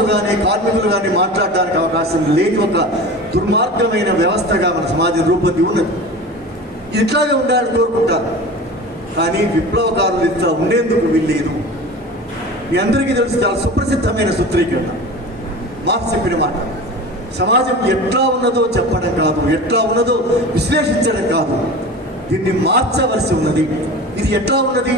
విద్యావంతులు కానీ కార్మికులు కానీ మాట్లాడడానికి అవకాశం లేని ఒక దుర్మార్గమైన వ్యవస్థగా మన సమాజం రూపొంది ఉన్నది. ఇట్లాగే ఉండాలని కోరుకుంటారు కానీ విప్లవకారులు ఇట్లా ఉండేందుకు వీల్లేదు. మీ అందరికీ తెలుసు చాలా సుప్రసిద్ధమైన సూత్రీకరణ. మార్క్స్ చెప్పిన మాట. సమాజం ఎట్లా ఉన్నదో చెప్పడం కాదు ఎట్లా ఉన్నదో విశ్లేషించడం కాదు. దీన్ని మార్చవలసి ఉన్నది. ఇది ఎట్లా ఉన్నది?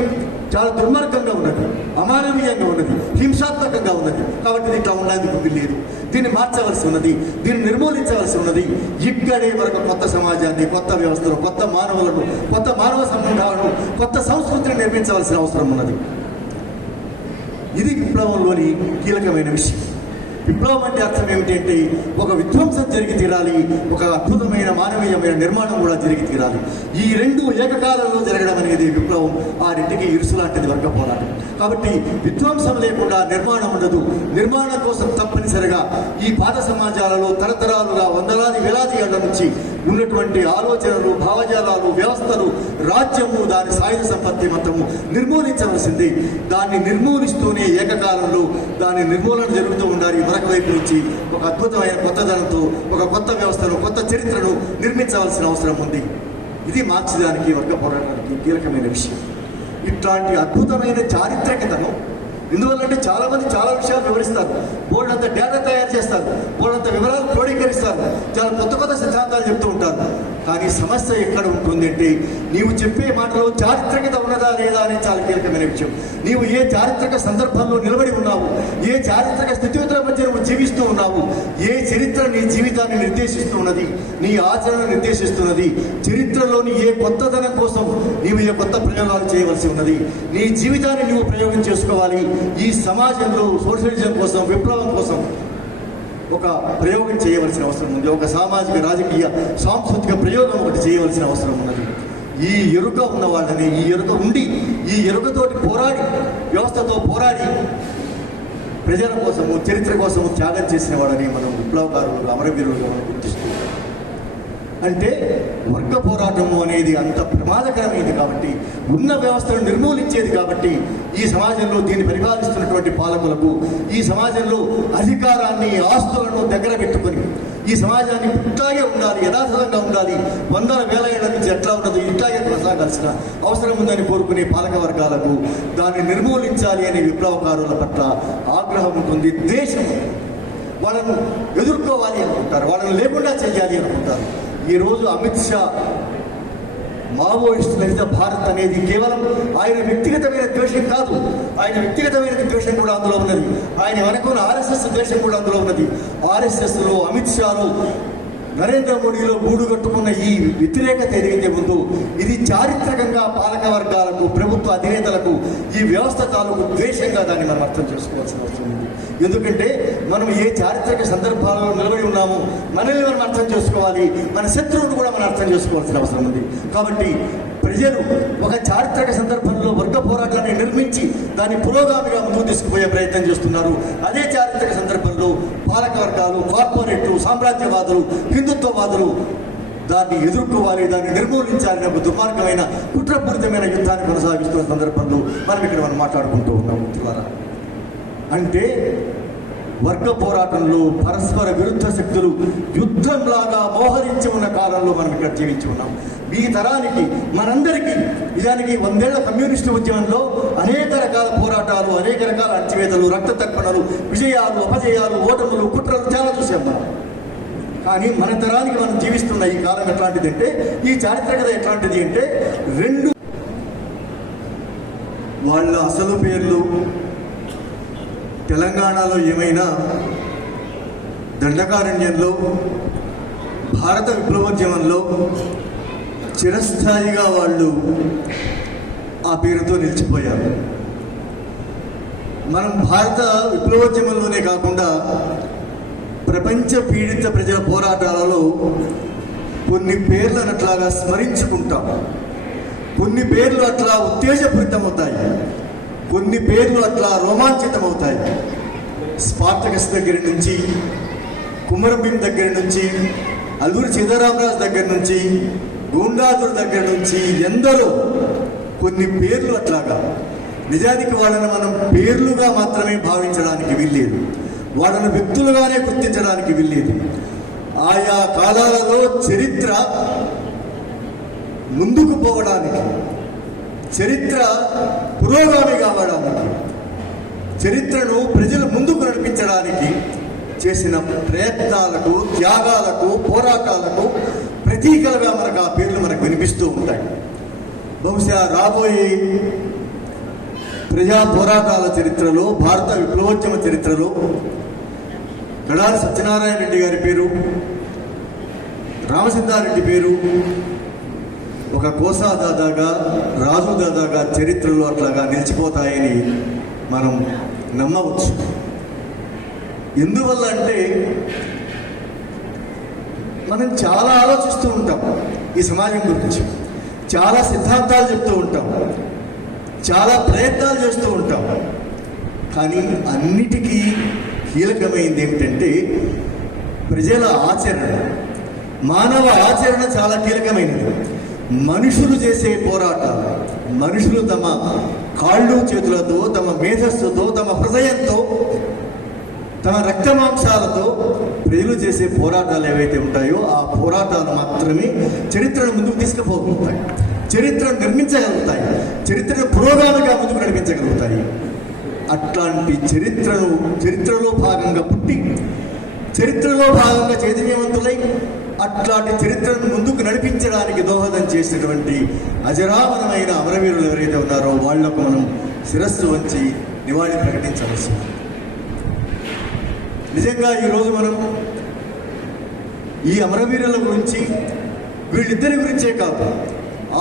చాలా దుర్మార్గంగా ఉన్నది. అమానవీయంగా ఉన్నది. హింసాత్మకంగా ఉన్నది. కాబట్టి ఇది ఇట్లా ఉండడానికి లేదు. దీన్ని మార్చవలసి ఉన్నది. దీన్ని నిర్మూలించవలసి ఉన్నది. ఇక్కడే వరకు కొత్త సమాజాన్ని కొత్త వ్యవస్థను కొత్త మానవులను కొత్త మానవ సంబంధాలను కొత్త సంస్కృతిని నిర్మించవలసిన అవసరం ఉన్నది. ఇది విప్లవంలోని కీలకమైన విషయం. విప్లవం అంటే అర్థం ఏమిటంటే ఒక విధ్వంసం జరిగి తీరాలి ఒక అద్భుతమైన మానవీయమైన నిర్మాణం కూడా జరిగి తీరాలి. ఈ రెండు ఏకకాలంలో జరగడం అనేది విప్లవం ఆ రెంటికి ఇరుసులాంటిది వర్గ పోరాటం. కాబట్టి విధ్వంసం లేకుండా నిర్మాణం ఉండదు. నిర్మాణం కోసం తప్పనిసరిగా ఈ పాత సమాజాలలో తరతరాలుగా వందలాది వేలాది ఏళ్ళ నుంచి ఉన్నటువంటి ఆలోచనలు భావజాలాలు వ్యవస్థలు రాజ్యము దాని సాయుధ సంపత్తి మొత్తము నిర్మూలించవలసింది. దాన్ని నిర్మూలిస్తూనే ఏకకాలంలో దాని నిర్మూలన జరుగుతూ ఉండాలి. మరొక వైపు నుంచి ఒక అద్భుతమైన కొత్తదనంతో ఒక కొత్త వ్యవస్థను కొత్త చరిత్రను నిర్మించవలసిన అవసరం ఉంది. ఇది మార్చడానికి వర్గ పోరాటానికి కీలకమైన విషయం. ఇట్లాంటి అద్భుతమైన చారిత్రకతను ఎందువల్లంటే చాలా మంది చాలా విషయాలు వివరిస్తారు. బోర్డు అంత డేటా తయారు చేస్తారు. బోర్డు అంత వివరాలు క్రోడీకరిస్తారు. చాలా కొత్త కొత్త సిద్ధాంతాలు చెప్తూ ఉంటారు. కానీ సమస్య ఎక్కడ ఉంటుంది అంటే నీవు చెప్పే మాటలో చారిత్రకత ఉన్నదా లేదా అనేది చాలా కీలకమైన విషయం. నీవు ఏ చారిత్రక సందర్భంలో నిలబడి ఉన్నావు? ఏ చారిత్రక స్థితిగతుల మధ్య నువ్వు జీవిస్తూ ఉన్నావు? ఏ చరిత్ర నీ జీవితాన్ని నిర్దేశిస్తున్నది? నీ ఆచరణ నిర్దేశిస్తున్నది? చరిత్రలోని ఏ కొత్తదనం కోసం నీవు ఏ కొత్త ప్రయోగాలు చేయవలసి ఉన్నది? నీ జీవితాన్ని నువ్వు ప్రయోగం చేసుకోవాలి. ఈ సమాజంలో సోషలిజం కోసం విప్లవం కోసం ఒక ప్రయోగం చేయవలసిన అవసరం ఉంది. ఒక సామాజిక రాజకీయ సాంస్కృతిక ప్రయోగం ఒకటి చేయవలసిన అవసరం ఉన్నది. ఈ ఎరుక ఉన్న వాళ్ళని ఈ ఎరుక ఉండి ఈ ఎరుకతోటి పోరాడి వ్యవస్థతో పోరాడి ప్రజల కోసము చరిత్ర కోసము త్యాగం చేసిన వాడని మనం విప్లవకారులుగా అమరవీరులుగా మనం గుర్తిస్తాం అంటే వర్గ పోరాటము అనేది అంత ప్రమాదకరమైనది కాబట్టి ఉన్న వ్యవస్థను నిర్మూలించేది కాబట్టి ఈ సమాజంలో దీన్ని పరిపాలిస్తున్నటువంటి పాలకులకు ఈ సమాజంలో అధికారాన్ని ఆస్తులను దగ్గర పెట్టుకొని ఈ సమాజాన్ని ఇట్లాగే ఉండాలి యథాతథంగా ఉండాలి. వందల వేల ఏళ్ళ నుంచి ఎట్లా ఉండదు ఇట్లాగే కొనసాగాల్సిన అవసరం ఉందని కోరుకునే పాలక వర్గాలకు దాన్ని నిర్మూలించాలి అనే విప్లవకారుల పట్ల ఆగ్రహం ఉంటుంది. దేశం వాళ్ళను ఎదుర్కోవాలి అనుకుంటారు వాళ్ళని లేకుండా చేయాలి అనుకుంటారు. ఈరోజు అమిత్ షా మావోయిస్ట్ రహిత భారత్ అనేది కేవలం ఆయన వ్యక్తిగతమైన ద్వేషం కాదు. ఆయన వ్యక్తిగతమైన ద్వేషం కూడా అందులో ఉన్నది. ఆయన వెనకున్న ఆర్ఎస్ఎస్ ద్వేషం కూడా అందులో ఉన్నది. ఆర్ఎస్ఎస్లో అమిత్ షాలో నరేంద్ర మోడీలో గూడు కట్టుకున్న ఈ వ్యతిరేకత ఏదైతే ముందు ఇది చారిత్రకంగా పాలక వర్గాలకు ప్రభుత్వ అధినేతలకు ఈ వ్యవస్థ తాలూకు ద్వేషంగా దాన్ని మనం అర్థం చేసుకోవాల్సిన అవసరం ఉంది. ఎందుకంటే మనం ఏ చారిత్రక సందర్భాలలో నిలబడి ఉన్నామో మనల్ని మనం అర్థం చేసుకోవాలి మన శత్రువును కూడా మనం అర్థం చేసుకోవాల్సిన అవసరం ఉంది. కాబట్టి ప్రజలు ఒక చారిత్రక సందర్భంలో వర్గ పోరాటాన్ని నిర్మించి దాన్ని పురోగామిగా ముందుకు తీసుకుపోయే ప్రయత్నం చేస్తున్నారు. అదే చారిత్రక సందర్భంలో పాలక వర్గాలు కార్పొరేట్లు సామ్రాజ్యవాదులు హిందుత్వవాదులు దాన్ని ఎదుర్కోవాలి దాన్ని నిర్మూలించాలని ఒక దుర్మార్గమైన కుట్రపూరితమైన యుద్ధాన్ని కొనసాగిస్తున్న సందర్భంలో మనం ఇక్కడ మనం మాట్లాడుకుంటూ ఉన్నాం మిత్రులారా. అంటే వర్గ పోరాటంలో పరస్పర విరుద్ధ శక్తులు యుద్ధంలాగా మోహరించి ఉన్న కాలంలో మనం ఇక్కడ జీవించి ఉన్నాం. ఈ తరానికి మనందరికీ నిజానికి వందేళ్ళ కమ్యూనిస్టు ఉద్యమంలో అనేక రకాల పోరాటాలు అనేక రకాల అణచివేతలు రక్త తర్పణలు విజయాలు అపజయాలు ఓటములు కుట్రలు చాలా చూసాం మనం. కానీ మన తరానికి మనం జీవిస్తున్న ఈ కాలం ఎట్లాంటిది అంటే ఈ చారిత్రకత ఎట్లాంటిది అంటే రెండు వాళ్ళ అసలు పేర్లు తెలంగాణలో ఏమైనా దండకారణ్యంలో భారత విప్లవోద్యమంలో చిరస్థాయిగా వాళ్ళు ఆ పేరుతో నిలిచిపోయారు. మనం భారత విప్లవోద్యమంలోనే కాకుండా ప్రపంచ పీడిత ప్రజల పోరాటాలలో కొన్ని పేర్లను అట్లాగా స్మరించుకుంటాం. కొన్ని పేర్లు అట్లా ఉత్తేజపూరితమవుతాయి కొన్ని పేర్లు అట్లా రోమాంచితమవుతాయి. స్పార్టకస్ దగ్గర నుంచి కుమరభీం దగ్గర నుంచి అల్లూరి సీతారామరాజు దగ్గర నుంచి గూండాదుల దగ్గర నుంచి ఎందరో కొన్ని పేర్లు అట్లాగా. నిజానికి వాళ్ళని మనం పేర్లుగా మాత్రమే భావించడానికి వీల్లేదు. వాళ్ళను వ్యక్తులుగానే గుర్తించడానికి వీల్లేదు. ఆయా కాలాలలో చరిత్ర ముందుకు పోవడానికి చరిత్ర పురోగామి కావడానికి చరిత్రను ప్రజల ముందుకు నడిపించడానికి చేసిన ప్రయత్నాలకు త్యాగాలకు పోరాటాలకు ప్రతీకలుగా మనకు ఆ పేర్లు మనకు వినిపిస్తూ ఉంటాయి. బహుశా రాబోయే ప్రజా పోరాటాల చరిత్రలో భారత విప్లవోద్యమ చరిత్రలో గడాలి సత్యనారాయణ రెడ్డి గారి పేరు రామసిద్ధారెడ్డి పేరు ఒక కోసా దాదాగా రాజు దాదాగా చరిత్రలో అట్లాగా నిలిచిపోతాయని మనం నమ్మవచ్చు. ఎందువల్ల అంటే మనం చాలా ఆలోచిస్తూ ఉంటాం ఈ సమాజం గురించి. చాలా సిద్ధాంతాలు చెప్తూ ఉంటాం. చాలా ప్రయత్నాలు చేస్తూ ఉంటాం. కానీ అన్నిటికీ కీలకమైంది ఏమిటంటే ప్రజల ఆచరణ. మానవ ఆచరణ చాలా కీలకమైనది. మనుషులు చేసే పోరాటాలు మనుషులు తమ కాళ్ళు చేతులతో తమ మేధస్సుతో తమ హృదయంతో తమ రక్తమాంసాలతో ప్రజలు చేసే పోరాటాలు ఏవైతే ఉంటాయో ఆ పోరాటాలు మాత్రమే చరిత్రను ముందుకు తీసుకుపోగలుగుతాయి. చరిత్రను నిర్మించగలుగుతాయి. చరిత్రను పురోగామిగా ముందుకు నడిపించగలుగుతాయి. అట్లాంటి చరిత్రను చరిత్రలో భాగంగా పుట్టి చరిత్రలో భాగంగా చైతన్యవంతులై అట్లాంటి చరిత్రను ముందుకు నడిపించడానికి దోహదం చేసినటువంటి అజరామరమైన అమరవీరులు ఎవరైతే ఉన్నారో వాళ్ళకు మనం శిరస్సు వంచి నివాళి ప్రకటించవలసి నిజంగా ఈరోజు మనం ఈ అమరవీరుల గురించి వీళ్ళిద్దరి గురించే కాదు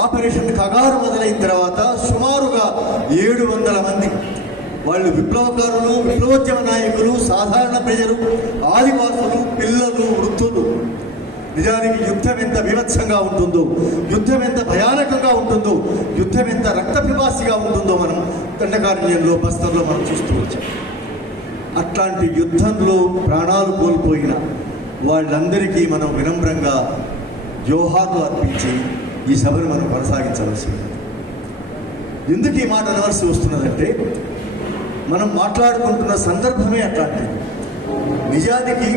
ఆపరేషన్ కగారు మొదలైన తర్వాత సుమారుగా ఏడు వందల మంది వాళ్ళు విప్లవకారులు విప్లవోద్యమ నాయకులు సాధారణ ప్రజలు ఆదివాసులు పిల్లలు వృద్ధులు నిజానికి యుద్ధం ఎంత వివత్సంగా ఉంటుందో యుద్ధం ఎంత భయానకంగా ఉంటుందో యుద్ధం ఎంత రక్త పిపాసిగా ఉంటుందో మనం దండకారణ్యంలో బస్తర్లో మనం చూస్తూ వచ్చాం. అట్లాంటి యుద్ధంలో ప్రాణాలు కోల్పోయిన వాళ్ళందరికీ మనం వినమ్రంగా జోహార్లు అర్పించి ఈ సభను మనం కొనసాగించవలసి ఉంది. ఎందుకు ఈ మాట అనవలసి వస్తున్నదంటే మనం మాట్లాడుకుంటున్న సందర్భమే అట్లాంటిది. నిజానికి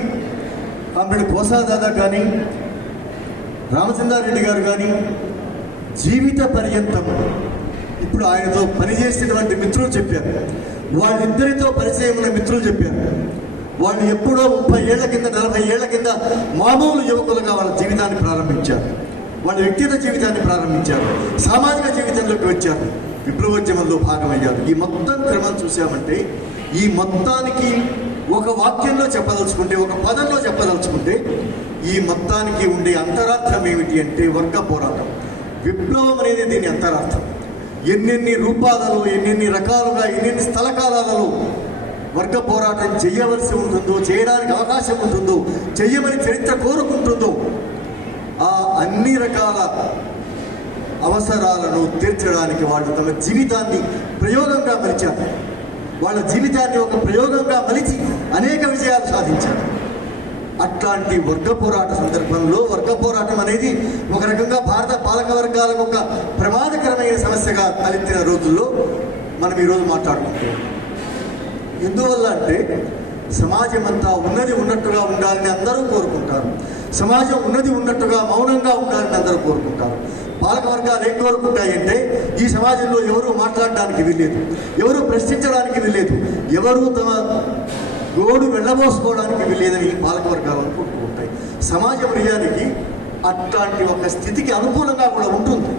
కామ్రేడ్ కోసాదాదా కానీ రామచంద్రారెడ్డి గారు కానీ జీవిత పర్యంతం ఇప్పుడు ఆయనతో పనిచేసినటువంటి మిత్రులు చెప్పారు. వాళ్ళిద్దరితో పరిచయం ఉన్న మిత్రులు చెప్పారు. వాళ్ళు ఎప్పుడో ముప్పై ఏళ్ళ కింద నలభై ఏళ్ళ కింద మామూలు యువకులుగా వాళ్ళ జీవితాన్ని ప్రారంభించారు. వాళ్ళ వ్యక్తిగత జీవితాన్ని ప్రారంభించారు. సామాజిక జీవితంలోకి వచ్చారు. విప్లవోద్యమంలో భాగమయ్యారు. ఈ మొత్తం క్రమం చూసామంటే ఈ మొత్తానికి ఒక వాక్యంలో చెప్పదలుచుకుంటే ఒక పదంలో చెప్పదలుచుకుంటే ఈ మొత్తానికి ఉండే అంతరార్థం ఏమిటి అంటే వర్గ పోరాటం. విప్లవం అనేది దీని అంతరార్థం. ఎన్నెన్ని రూపాలలో ఎన్నెన్ని రకాలుగా ఎన్నెన్ని స్థలకాలలో వర్గ పోరాటం చేయవలసి ఉంటుందో చేయడానికి అవకాశం ఉంటుందో చెయ్యమని చరిత్ర కోరుకుంటుందో ఆ అన్ని రకాల అవసరాలను తీర్చడానికి వాళ్ళు తమ జీవితాన్ని ప్రయోగంగా మలిచారు. వాళ్ళ జీవితాన్ని ఒక ప్రయోగంగా మలిచి అనేక విజయాలు సాధించారు. అట్లాంటి వర్గ పోరాట సందర్భంలో వర్గ పోరాటం అనేది ఒక రకంగా భారత పాలక వర్గాలకు ఒక ప్రమాదకరమైన సమస్యగా తలెత్తిన రోజుల్లో మనం ఈరోజు మాట్లాడుకుంటున్నాం. ఎందువల్ల అంటే సమాజం అంతా ఉన్నది ఉన్నట్టుగా ఉండాలని అందరూ కోరుకుంటారు. సమాజం ఉన్నది ఉన్నట్టుగా మౌనంగా ఉండాలని అందరూ కోరుకుంటారు. పాలకవర్గాలు ఏం కోరుకుంటాయంటే ఈ సమాజంలో ఎవరు మాట్లాడడానికి వీల్లేదు. ఎవరు ప్రశ్నించడానికి వీల్లేదు. ఎవరు తమ గోడు వెళ్ళబోసుకోవడానికి వీల్లేదని ఈ అనుకుంటూ ఉంటాయి. సమాజం నిజానికి అట్లాంటి ఒక స్థితికి అనుకూలంగా కూడా ఉంటుంది.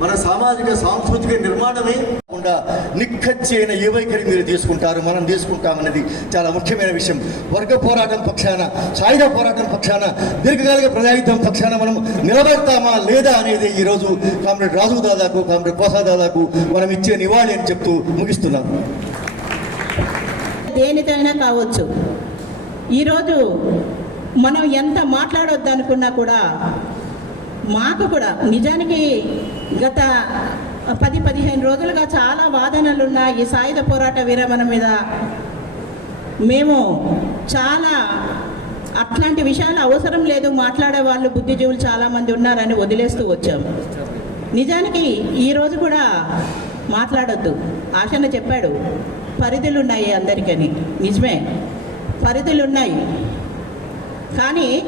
మన సామాజిక సాంస్కృతిక నిర్మాణమే కాకుండా నిక్కచ్చైన ఏ వైఖరి మీరు తీసుకుంటారు మనం తీసుకుంటామన్నది చాలా ముఖ్యమైన విషయం. వర్గ పోరాటం పక్షాన సాయుధ పోరాటం పక్షాన దీర్ఘకాలిక ప్రజాయుద్ధం పక్షాన మనం నిలబడతామా లేదా అనేది ఈరోజు కామ్రేడ్ రాజు దాదాకు కామ్రేడ్ కోసా దాదాకు మనం ఇచ్చే నివాళి అని చెప్తూ ముగిస్తున్నాం దేనికైనా కావచ్చు. ఈరోజు మనం ఎంత మాట్లాడొద్దు అనుకున్నా కూడా మాకు కూడా నిజానికి గత పది పదిహేను రోజులుగా చాలా వాదనలున్న ఈ సాయుధ పోరాట విరమణ మీద మేము చాలా అట్లాంటి విషయాలు అవసరం లేదు. మాట్లాడే వాళ్ళు బుద్ధిజీవులు చాలామంది ఉన్నారని వదిలేస్తూ వచ్చాం. నిజానికి ఈరోజు కూడా మాట్లాడొద్దు. ఆశన చెప్పాడు పరిధులు ఉన్నాయి అందరికని. నిజమే పరిధులు ఉన్నాయి. కానీ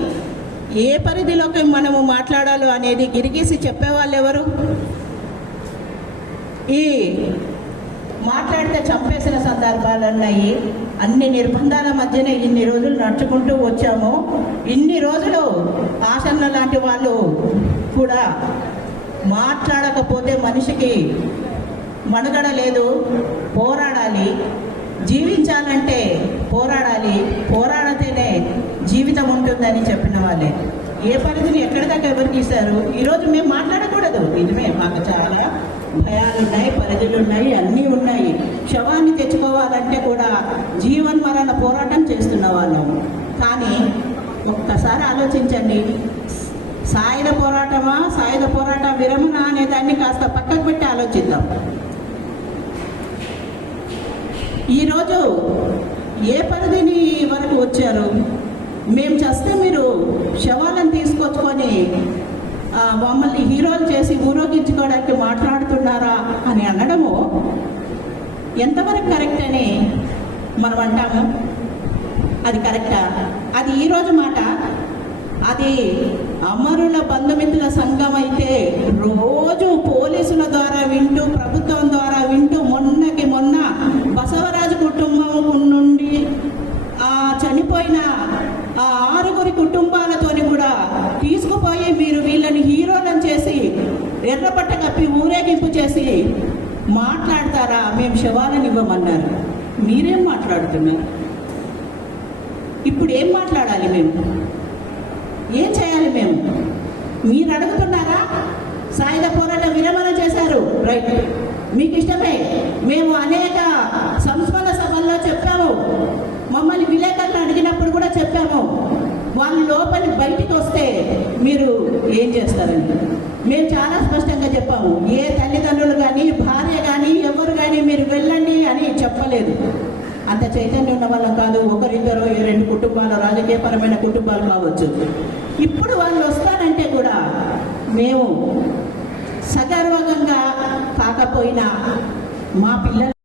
ఏ పరిధిలోకి మనము మాట్లాడాలో అనేది గిరిగీసి చెప్పేవాళ్ళు ఎవరు ఈ మాట్లాడితే చంపేసిన సందర్భాలు ఉన్నాయి అన్ని నిర్బంధాల మధ్యనే ఇన్ని రోజులు నడుచుకుంటూ వచ్చాము. ఇన్ని రోజులు ఆసన్న లాంటి వాళ్ళు కూడా మాట్లాడకపోతే మనిషికి మనుగడ లేదు పోరాడాలి. జీవించాలంటే పోరాడాలి పోరాడితేనే జీవితం కావాలి. ఏ పరిధిని ఎక్కడి దాకా ఎవరికి ఈరోజు మేము మాట్లాడకూడదు. నిజమే మాకు చాలా భయాలు ఉన్నాయి పరిధులు ఉన్నాయి అన్నీ ఉన్నాయి. శవాన్ని తెచ్చుకోవాలంటే కూడా జీవన్ మరణ పోరాటం చేస్తున్న వాళ్ళం. కానీ ఒక్కసారి ఆలోచించండి. సాయుధ పోరాటమా సాయుధ పోరాట విరమణ అనే దాన్ని కాస్త పక్కకు పెట్టి ఆలోచిద్దాం. ఈరోజు ఏ పరిధిని వరకు వచ్చారు? మేము చేస్తే మీరు శవాలను తీసుకొచ్చుకొని మమ్మల్ని హీరోలు చేసి ఊరోగించుకోవడానికి మాట్లాడుతున్నారా అని అనడము ఎంతవరకు కరెక్ట్ అని మనం అంటాము? అది కరెక్టా? అది ఈరోజు మాట. అది అమరుల బంధుమిత్రుల సంఘం అయితే రోజు పోలీసుల ద్వారా వింటూ ప్రభుత్వం ద్వారా వింటూ మొన్నకి మొన్న బసవరాజు కుటుంబం నుండి ఆ చనిపోయిన ఆ ఆరుగురి కుటుంబాలతోని కూడా తీసుకుపోయి మీరు వీళ్ళని హీరోలను చేసి ఎర్రపట్ట కప్పి ఊరేగింపు చేసి మాట్లాడతారా? మేము శవాలను ఇవ్వమన్నారు. మీరేం మాట్లాడుతున్నారు? ఇప్పుడు ఏం మాట్లాడాలి మేము? ఏం చేయాలి మేము? మీరు అడుగుతున్నారా? సాయుధ పోరాట విరమణ చేశారు. రైట్. మీకు ఇష్టమే. మేము అనేక సంస్మరణ సభల్లో చెప్పాము. మమ్మల్ని విలేక అడిగినప్పుడు కూడా చెప్పాము. వాళ్ళు లోపలి బయటికి వస్తే మీరు ఏం చేస్తారని. మేము చాలా స్పష్టంగా చెప్పాము. ఏ తల్లిదండ్రులు కానీ భార్య కానీ ఎవరు కానీ మీరు వెళ్ళండి అని చెప్పలేదు. అంత చైతన్యం ఉన్న వాళ్ళం కాదు. ఒకరిద్దరు రెండు కుటుంబాలు రాజకీయపరమైన కుటుంబాలు కావచ్చు. ఇప్పుడు వాళ్ళు వస్తానంటే కూడా మేము సగర్వంగా కాకపోయినా మా పిల్లలు